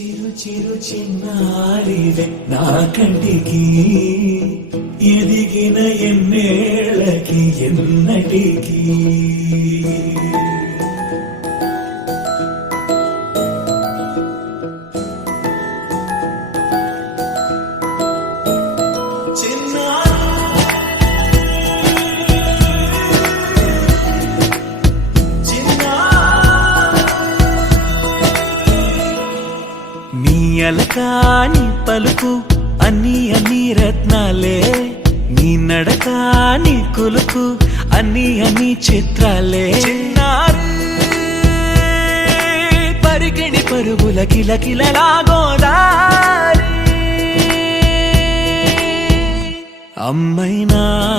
చిరు చిరు చిన్నారివే నా కంటికి ఎదిగిన ఎన్నేళ్ళకి ఎన్నటికి అలకాని పలుకు అన్ని అన్ని రత్నాలే నీ నడక నీ కులుకు అన్ని అన్ని చిత్రాలే చిన్నారు పరికిణి పరుగుల కిలకిలలా గోదారి అమ్మైనా